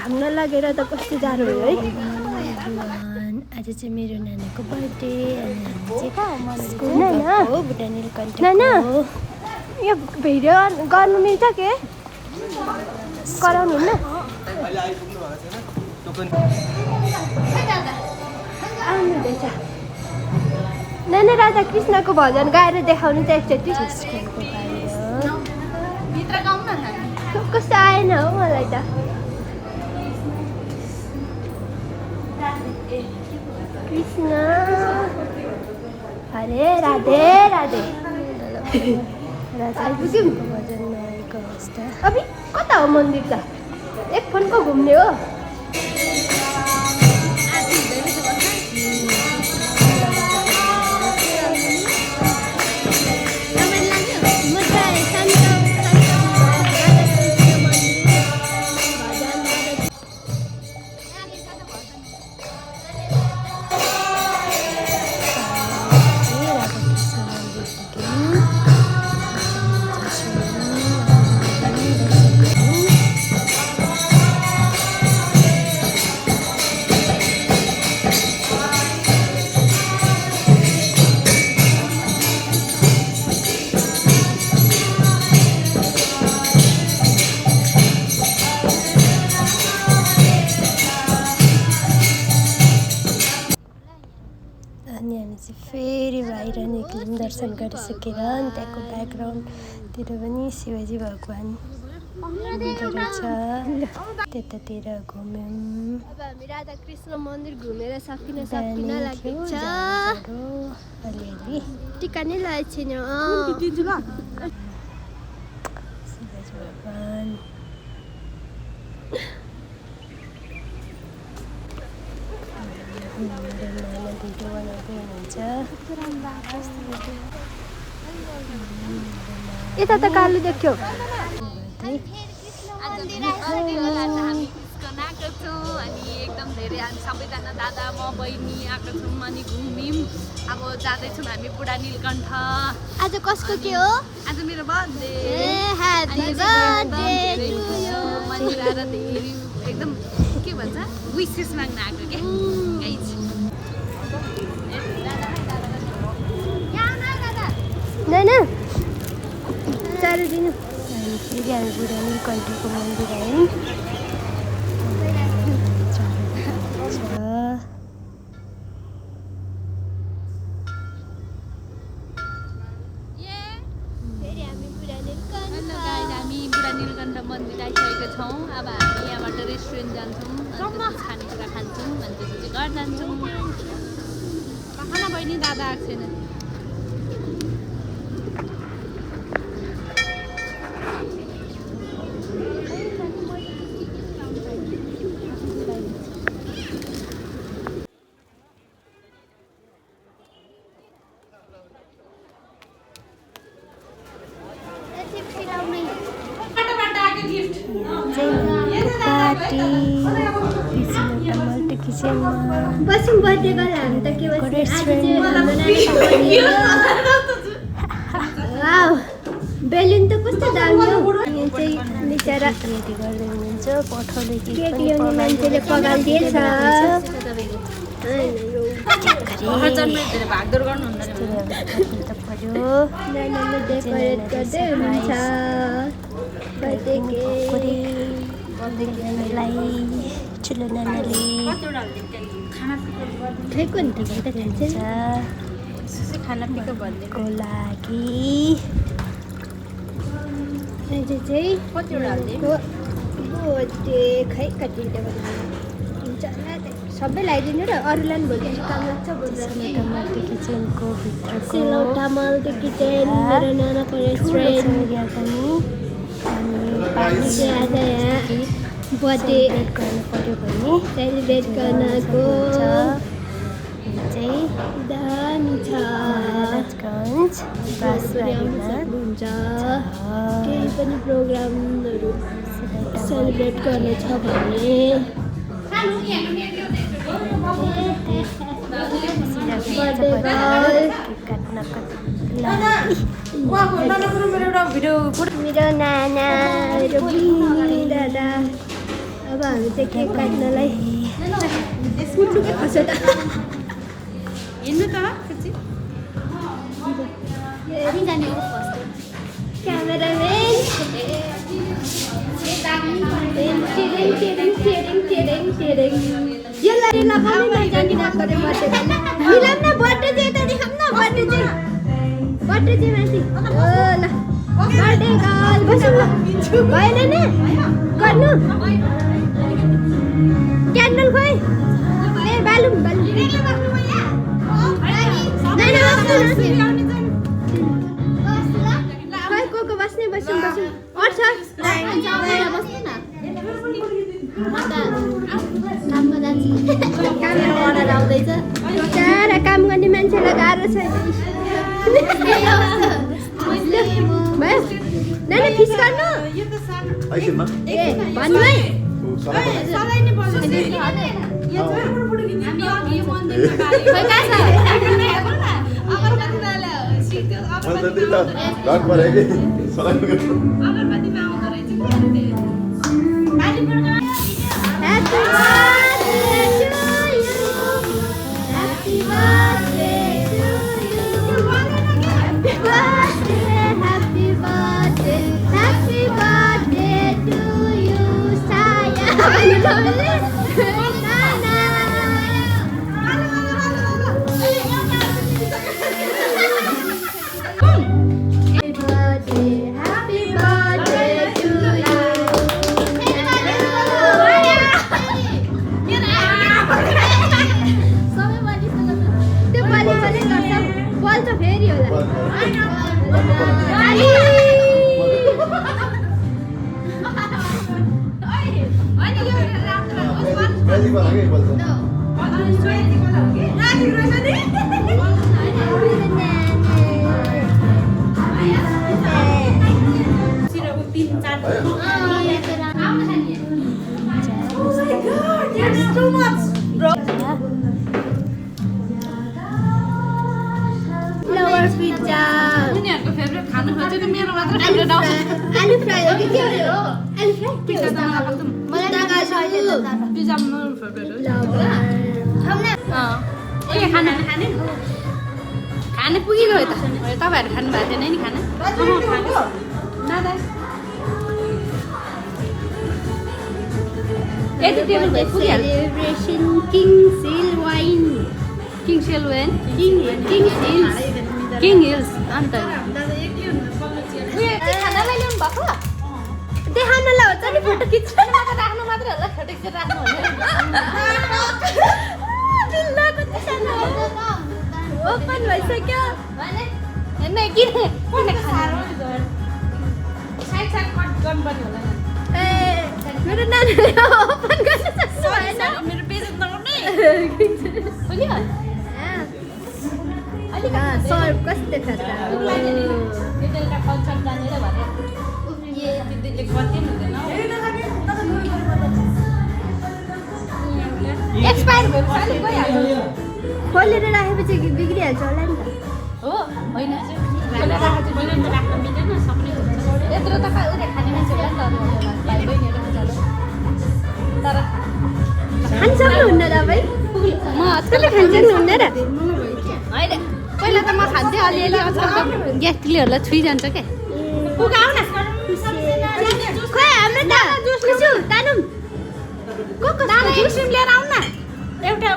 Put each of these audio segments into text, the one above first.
घाम नलागेर त कस्तो जाडो हो है। आज चाहिँ मेरो नानीको बर्थडे अनि हामी चाहिँ स्कुल नाना गएको बुढा नीलकण्ठको। नाना यो भिडियो गर्नु मिल्छ के गराउनुहुन्न आउनुहुँदैछ नाना राधा कृष्णको भजन गाएर देखाउनु चाहिँ एकचोटि स्कुलको बाहिर कस्तो आएन हो मलाई त कृष्ण हरे राधे राधे आइपुग्यौँ भजन नआएको अवस्था। अभी कता हो मन्दिर त एक फोनको घुम्ने हो फेरि बाहिर निक्ल्यौँ दर्शन गरिसकेर अनि त्यहाँको ब्याकग्राउन्डतिर पनि शिवजी भगवान् हुँदो रहेछ त्यतातिर घुम्यौँ। अब हामी राधा कृष्ण मन्दिर घुमेर सकिन लागेको छ अलिअलि टिका नै लगाएको छैन शिवजी भगवान् नाना भिडियो बनाउँदै हुनुहुन्छ। यता त कालो देख्यो अनि एकदम धेरै सबैजना दादा म बहिनी आएको छौँ अनि घुम्यौँ। अब जाँदैछौँ हामी बुढा नीलकण्ठ। आज कसको के हो आज मेरो बर्थडे मन्दिर आएर धेरै एकदम के भन्छ विसेस माग्न आएको क्या गाइज। नाना चारो दिनु फेरि हामी बुढा नीलकण्ठको मन्दिर आयौँ। हामी बुढा नीलकण्ठ मन्दिर आइसकेका छौँ। अब हामी यहाँबाट रेस्टुरेन्ट जान्छौँ अनि खानेकुरा खान्छौँ अनि त्यसपछि घर जान्छौँ। खाना बहिनी दादा आएको छैन। बस्यौँ बर्थडे गर्दा हामी त के भन्छ बेलुन त कस्तो दामी हो यहाँ चाहिँ बिचरा रेडी गर्दै हुनुहुन्छ पठाउने केक ल्याउने मान्छेले पगालिदिएछ भागदौड गर्नुहुन्न नानाले डेकोरेट गर्दै हुनुहुन्छ बर्थडे नानीलाई ठुलो नानीले खाएको नि त खाना पिको भन्नेको लागि अहिले चाहिँ कतिवटा बर्थडे खै कतिवटा हुन्छ होला सबै लगाइदिनु र अरूलाई पनि भोलि काम लाग्छ टमाटर किचनको भित्रको सिलौटा मल्टी किचन मेरो नानाको रेस्टुरेन्ट पनि आज यहाँ बर्थडे गर्नु पर्यो भने सेलिब्रेट गर्नको चाहिँ दामी छ राजगञ्ज बाँसबारीमा हुन्छ केही पनि प्रोग्रामहरू सेलिब्रेट गर्ने छ भने मेरो नाना मेरो दादा अब हामी चाहिँ केक काट्नलाई फुट्नुकै खस्छ त हिँड्नु त क्यामेराम्यान यसलाई लगाउनु नजानी नगरे बर्थडे मिलाम न बर्थडे चाहिँ यता देखाउँ न बर्थडे चाहिँ माथि ओ ल बर्थडे गर्ल बसौँ ल भएन न गर्नु क्यान्डल खोइ ए बालुम को बस्ने बसौँ अट्छ काम गर्ने मान्छेलाई गाह्रो छ नाना फिस गर्नु ए भन्नु है उनीहरूको फेभरेट खाना खोजेर मेरो मात्र फेभरेट आउँछ आलु फ्राई हो कि के हो आलु फ्राई के हो पिज्जा मेरो फेभरेट हो खाने पुगिगयो त तपाईँहरू खानु भएको थिएन नि खाना यति टेबल भइ पुगिहाल्यो सेलिब्रेसन किङ सेल वाइन किङ सेल वाइन किङ हिल्स अन्त खानालाई ल्याउनु भएको देखाउनलाई हुन्छ नि फोटो खिच्नु राख्नु मात्र होला फोटो खिचेर राख्नु ओपन भइसक्यो ए मेरो नानीले ओपन गर्न सक्नु भएन मेरो बेइज्जत नगर्नु सर्भ कस्तो खान्छ एक्सपायर भयो खोलेर राखेपछि बिग्रिहाल्छ होला नि त हो होइन यत्रो त उनीहरू खाने मान्छे होला नि त तर खान सक्नुहुन्न तपाईँ म कसले खान सक्नुहुन्न र होइन पहिला त म खान्थेँ अलिअलि आजकल त ग्यास्ट्रिकहरूलाई छुइजान्छ क्या पुगाउ न खोइ हाम्रो दादा जुस लिसु तानुम को जुस लिएर आउनु न एउटा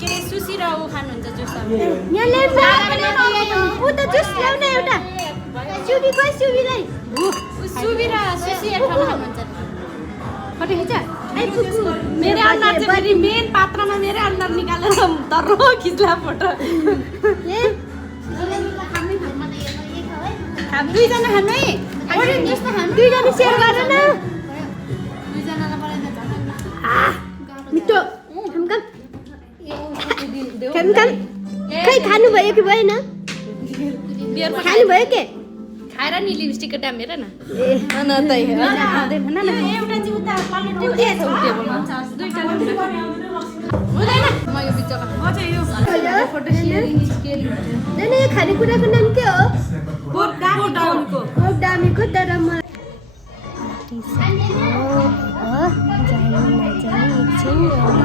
के अरे सुसी र ऊ खानुहुन्छ जुस यहाँ ल्याउनु ऊ त जुस ल्याउन एउटा सुबी खोइ सुबीलाई सुबी र सुसी एक ठाउँमा खानुहुन्छ फोटो खिच आइपुग्छु मेरो अनुहार चाहिँ फेरि मेन पात्रमा मेरो अनुहार निकालेर तर खिच्ला फोटो दुईजना खानु है दुईजना सेयर गर न मिठो खमखम खै खानुभयो कि भएन खानुभयो के खाएर नि लिपस्टिकको टाइम हेर न खानेकुराको नाम के हो दामीको तर मलाई पार्टी सक्यो। अब जानु नजाने एकछिन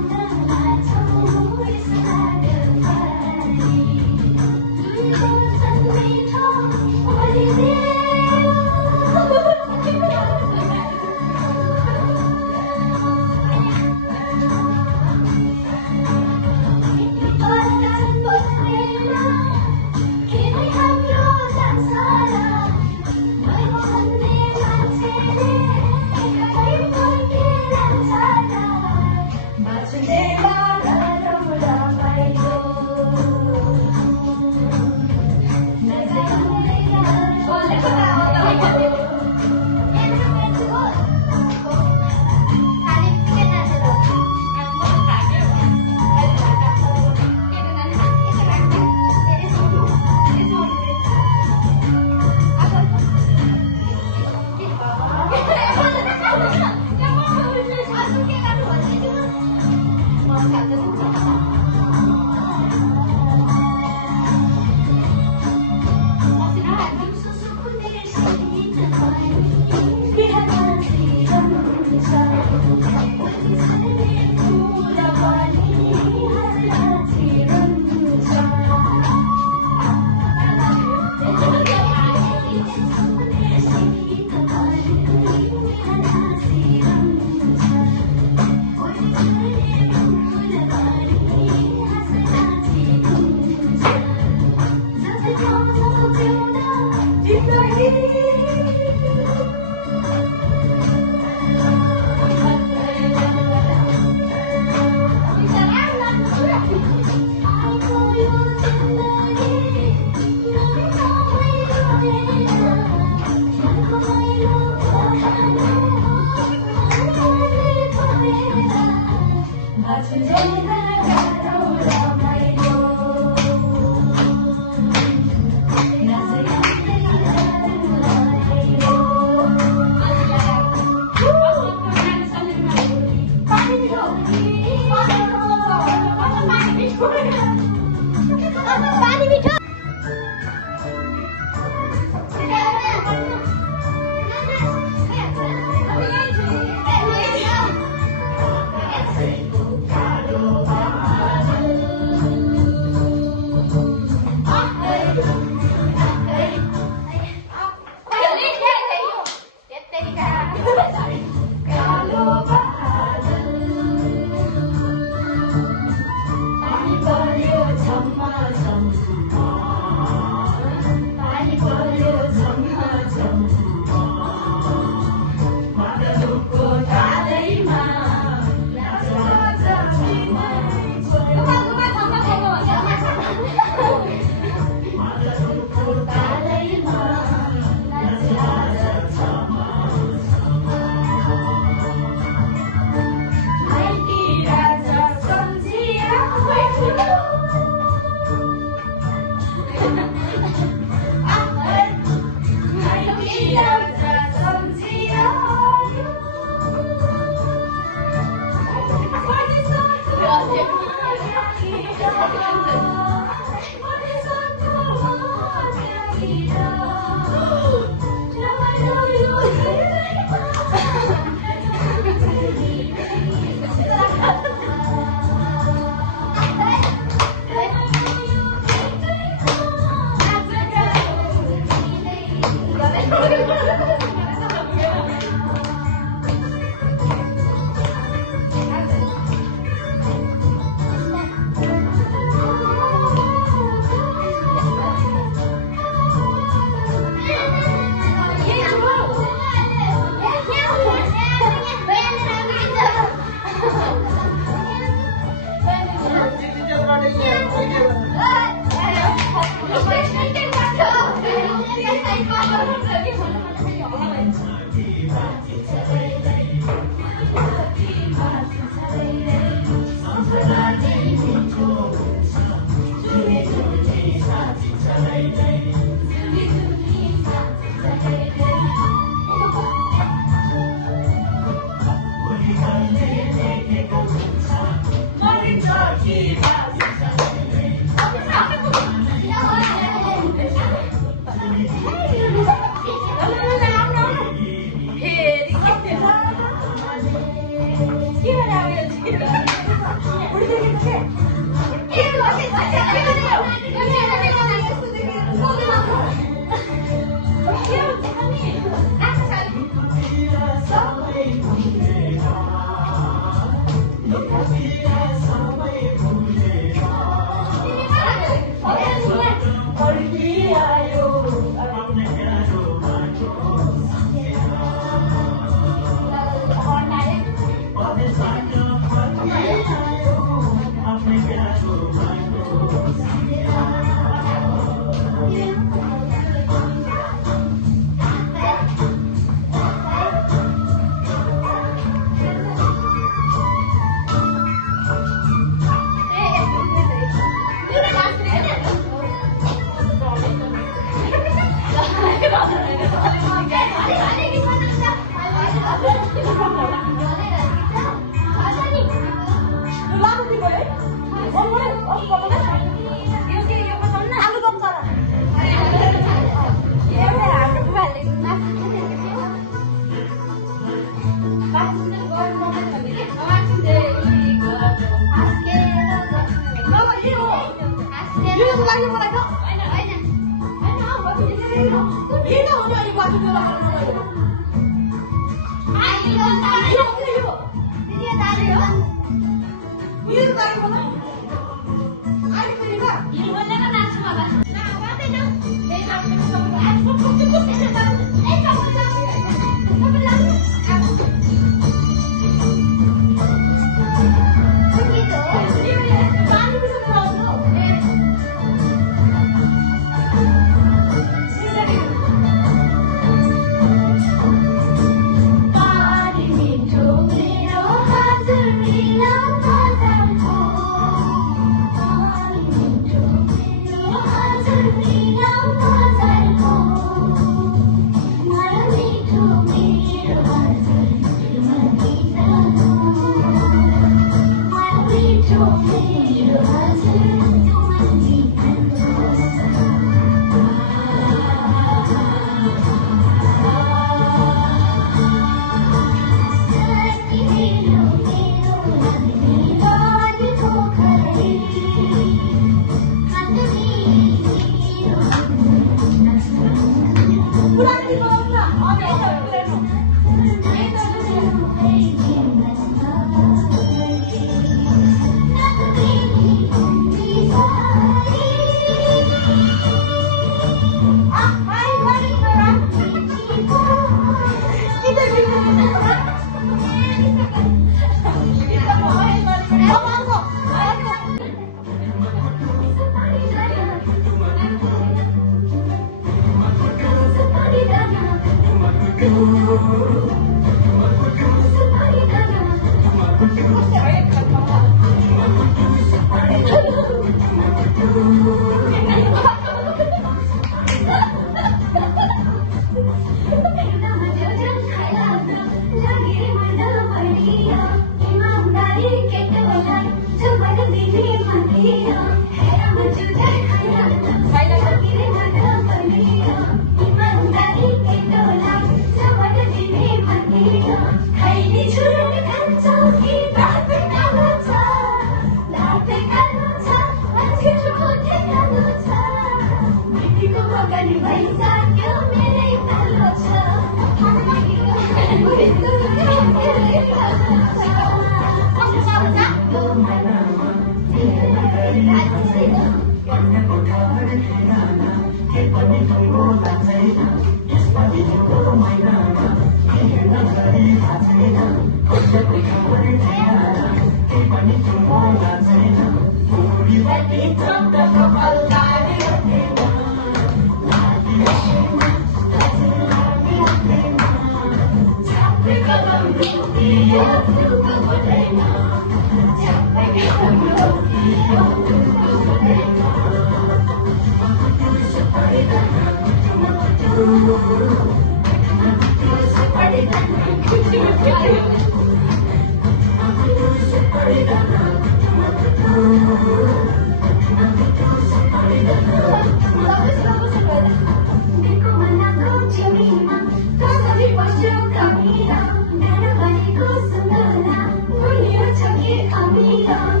Amira